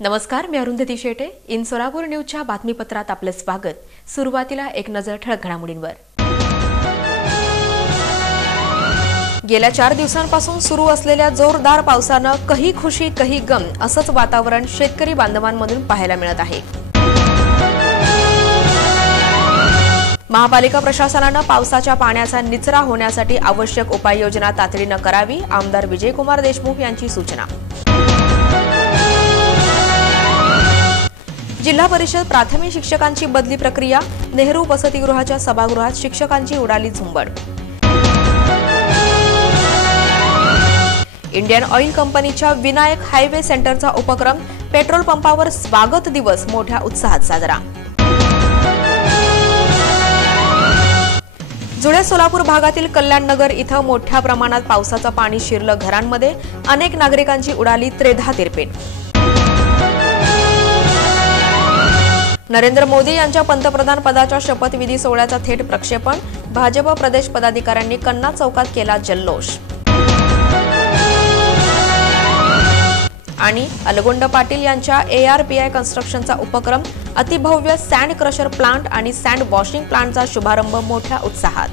नमस्कार, मी अरुंधती शेटे. इन सोलापूर न्यूजच्या बातमीपत्रात आपले स्वागत. सुरुवातीला एक नजर ठळक घडामोडींवर. गेल्या 4 दिवसांपासून सुरू असलेल्या जोरदार पावसानं कही खुशी कही गम असंच वातावरण शेतकरी बांधवांमधून पाहायला मिळत आहे. महापालिका प्रशासनानं पावसाच्या पाण्याचा निचरा होण्यासाठी आवश्यक उपाययोजना तातडीनं करावी. आमदार विजयकुमार देशमुख यांची सूचना. जिल्हा परिषद प्राथमिक शिक्षकांची बदली प्रक्रिया. नेहरू वसतिगृहाच्या सभागृहात शिक्षकांची उडाली झुंबड. इंडियन ऑइल कंपनीच्या विनायक हायवे सेंटरचा उपक्रम. पेट्रोल पंपावर स्वागत दिवस मोठ्या उत्साहात साजरा. जुळे सोलापूर भागातील कल्याणनगर इथं मोठ्या प्रमाणात पावसाचं पाणी शिरलं घरांमध्ये. अनेक नागरिकांची उडाली त्रेधा तिरपेट. नरेंद्र मोदी यांच्या पंतप्रधान पदाच्या शपथविधी सोहळ्याचा थेट प्रक्षेपण. भाजप प्रदेश पदाधिकाऱ्यांनी कन्ना चौकात केला जल्लोष. आणि अलगोंड पाटील यांच्या ARPI कन्स्ट्रक्शनचा उपक्रम. अतिभव्य सँड क्रशर प्लांट आणि सँड वॉशिंग प्लांटचा शुभारंभ मोठ्या उत्साहात.